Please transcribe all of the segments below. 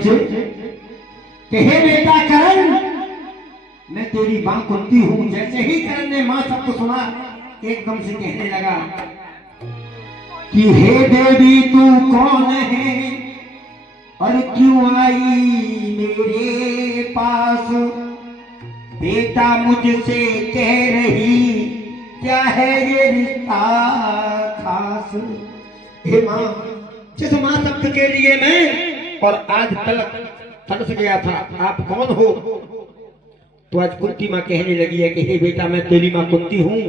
सोचे कि हे बेटा करण, मैं तेरी मां कुंती हूं। जैसे ही करण ने मां शब्द सुना, एकदम से कहने लगा कि हे देवी तू कौन है और क्यों आई मेरे पास? बेटा मुझसे कह रही क्या है ये रिश्ता खास? हे मां, जिस मां शब्द के लिए मैं और आज तक तरस गया था, आप कौन हो? तो आज कुंती मां कहने लगी है कि हे बेटा मैं तेरी मां कुंती हूं,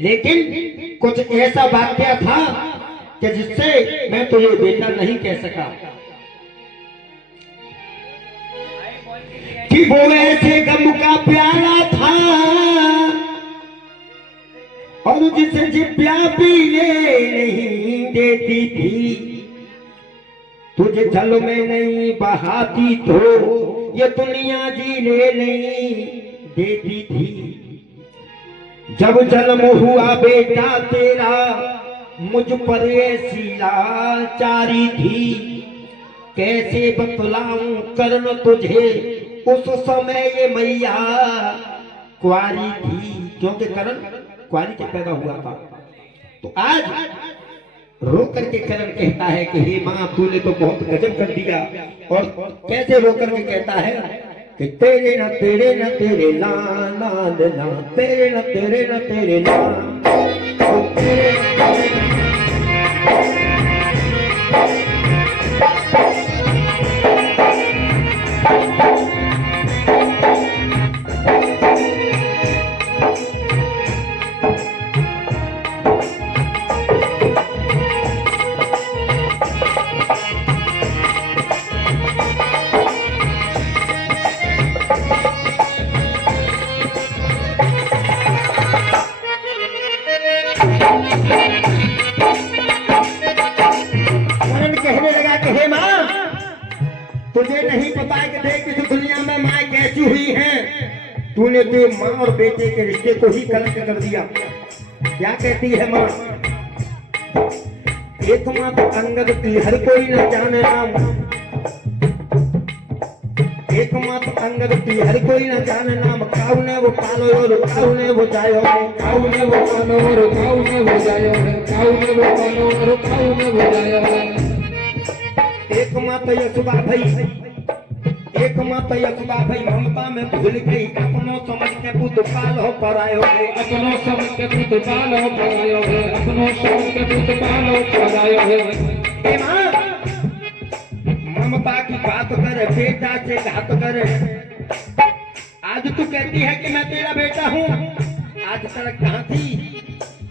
लेकिन कुछ ऐसा वाक्य था कि जिससे मैं तुझे बेटा नहीं कह सका। कि वो ऐसे गम का प्याला था और जिसे जिप्या पीने नहीं देती थी, तुझे जल में नहीं बहाती तो ये दुनिया जीने नहीं देती थी। जब जन्म हुआ बेटा तेरा मुझ पर ऐसी लाचारी थी, कैसे बतलाऊं करण तुझे उस समय ये मैया कुंवारी थी, क्योंकि करण कुंवारी के पैदा हुआ था। तो आज रो करके करण कहता है कि हे मां तूने तो बहुत गजब कर दिया। और कैसे रो करके कहता है कि तेरे न तेरे न तेरे ना ना ना, तेरे न तेरे न तेरे ना, तेरे तुझे नहीं पता है कि देख इस दुनिया में माँ कैसी हुई है। तूने तो माँ और बेटे के रिश्ते को ही कलंक कर दिया। क्या कहती है माँ? एक माँ तो अंगद की हर कोई न जाने नाम, एक माँ तो अंगद की हर कोई न जाने नाम। काऊ ने वो पालो और काऊ ने वो जायो, काऊ ने वो पालो और काऊ ने वो जायो, काऊ ने वो पालो और काऊ ने वो जायो। एक माँ तो यशोदा भाई, एक माँ तो यशोदा भाई ममता में भूल गई, अपनों समझ के पुत पालो परायो है, अपनों समझ के पुत पालो परायो है, अपनों समझ के पुत पालो परायो है। ए माँ, ममता की बात करे, बेटा से घात करे। आज तू कहती है कि मैं तेरा बेटा हूँ, आज तक कहाँ थी?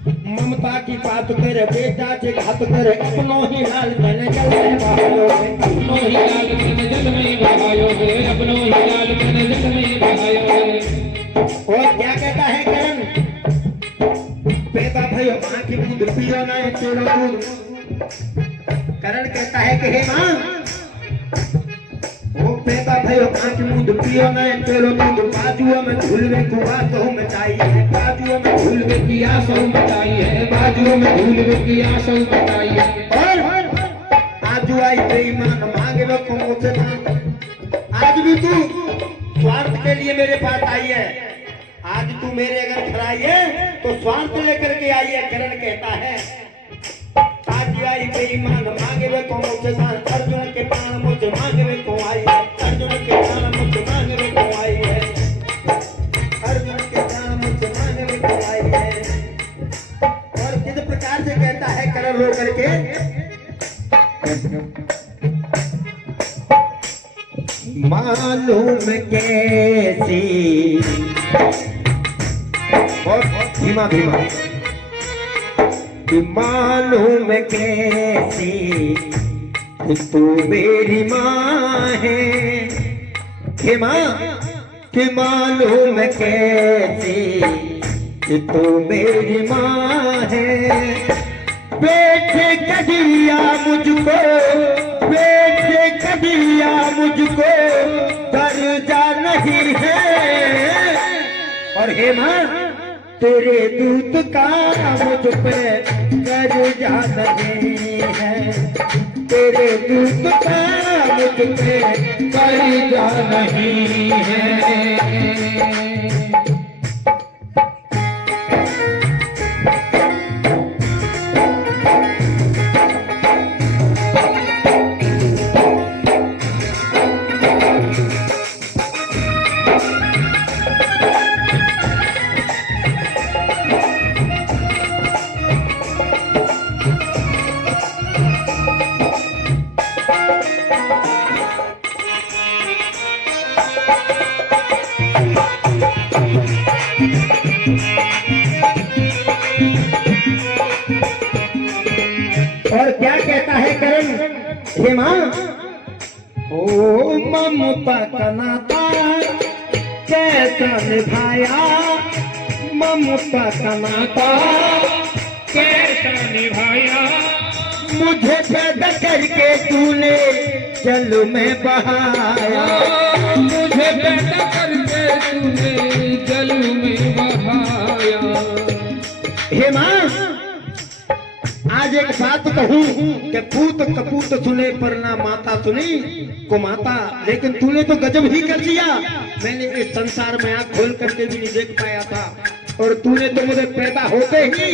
ममता की बात करे, बेटा से घात करे, अपनों ही लाल मैंने जल में बहायो है, अपनों ही लाल मैंने जल में बहायो है, अपनों ही लाल मैंने जल में बहायो है। और क्या कहता है करण? पैदा भयो माँ की दूध पियो ना तेरा दूध। करण कहता है कि हे माँ, वो पैदा भयो माँ की दूध पियो ना तेरा दूध। बाजुओं में झूलवे की आस हो मचाई है, बाजुओं में झूलवे की आस हो मचाई है, बाजुओं में झूलवे की आस हो मचाई है। और आजू आई बेईमान मांगे लो को मुझसे दान। आज भी तू स्वार्थ के लिए मेरे पास आई है, आज तू मेरे अगर घर आई है तो स्वार्थ लेकर के आई है। करण कहता है आज आई बेईमान मांगे वे को मुझसे दान। अर्जुन के प्राण मुझसे मांगे वे को आई है, अर्जुन के प्राण मुझसे मांगे वे को आई है, अर्जुन के प्राण मुझसे मांगे वे को आई है। और किस प्रकार से कहता है करण रो करके? मालूम कैसी, और धीमा धीमा, मालूम कैसी तू मेरी माँ है, कि माँ कि मालूम कैसी तू मेरी माँ है। बेटे कदिया मुझको, बेटे कदिया मुझको दर्जा नहीं है। और हे माँ तेरे दूत का मुझ पे कर्जा नहीं है, तेरे दूध का मुझ पे कोई जा नहीं है। और क्या कहता है करण हेमा, ओ ममता का नाता कैसा निभाया, ममता का नाता कैसा निभाया, मुझे पैदा करके तूने जल में बहाया, मुझे पैदा करके तूने जल में बहाया। हेमा आज एक बात कहूँ कि पूत कपूत सुने पर ना माता सुनी को माता, लेकिन तूने तो गजब ही कर दिया। मैंने इस संसार में आंख खोल करके भी नहीं देख पाया था, और तूने तो मुझे पैदा होते ही,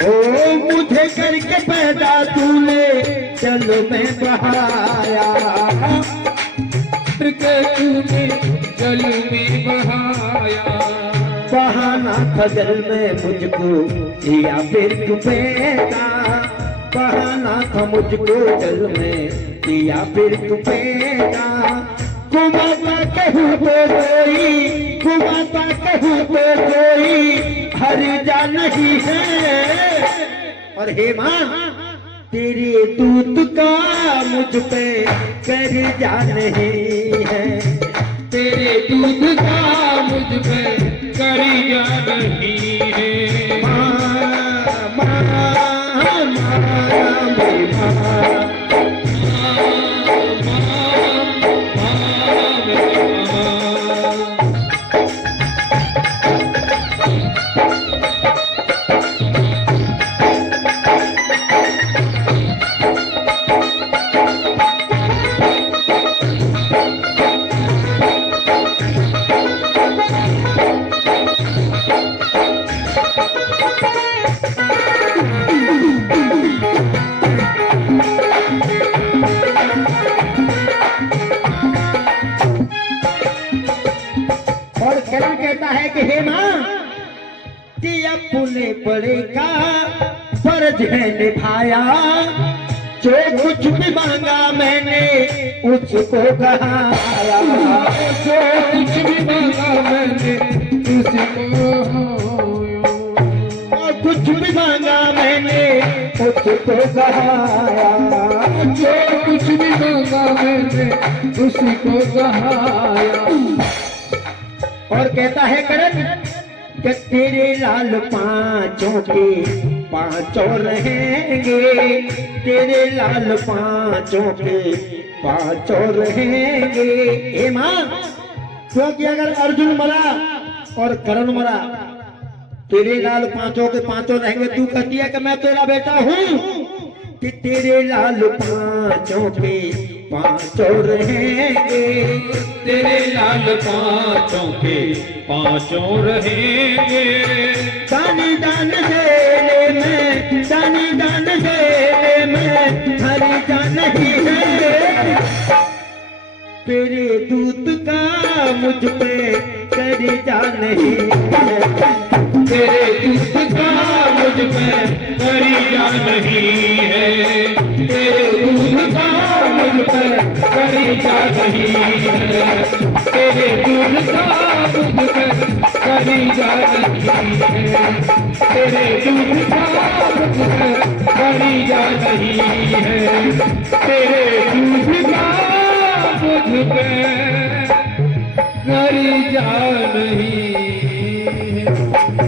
ओ मुझे करके पैदा तूने चलो में बहाया, करके तूने जल में बहाया। बहाना था जल में मुझको दिया फिर तू पैदा, बहाना था मुझको जल में दिया फिर तू पैदा, कुमाता कहूँ तो कोई, कुमाता कहूँ तो कोई हर जा नहीं है। और हे माँ तेरे दूत का मुझ पे कर्जा नहीं है, तेरे दूध का मुझ पे कर्जा नहीं है। माँ माँ माँ मेरी माँ, और करण कहता है कि हे माँ कि अपने बड़े का फर्ज है निभाया, जो कुछ भी मांगा मैंने उसको कहाया, जो कुछ भी मांगा मैंने उसको, और कुछ भी मांगा मैंने उसको कहाया, जो कुछ भी मांगा मैंने उसको कहाया। और कहता है करण कि तेरे लाल पांचों के पांचों रहेंगे, तेरे लाल पांचों के पांचों रहेंगे। हे माँ क्योंकि अगर अर्जुन मरा और करण मरा, तेरे लाल पांचों के पांचों रहेंगे। तू कहती है कि मैं तेरा बेटा हूँ, कि तेरे लाल पांचों के पांचों रहेंगे, तेरे लाल पांचों के पांचों रहेंगे। दानी दान देने में, दानी दान देने में हरी जान ही है, तेरे दूत का मुझ पे कर्जा नहीं है, तेरे दूध का मुझ पे कर्जा नहीं है। तेरे दूध का मुझ पे कर्जा नहीं है। तेरे दूध का मुझ पे कर्जा नहीं है। तेरे दूध का मुझ पे कर्जा नहीं है। तेरे दूध का मुझ पे कर्जा नहीं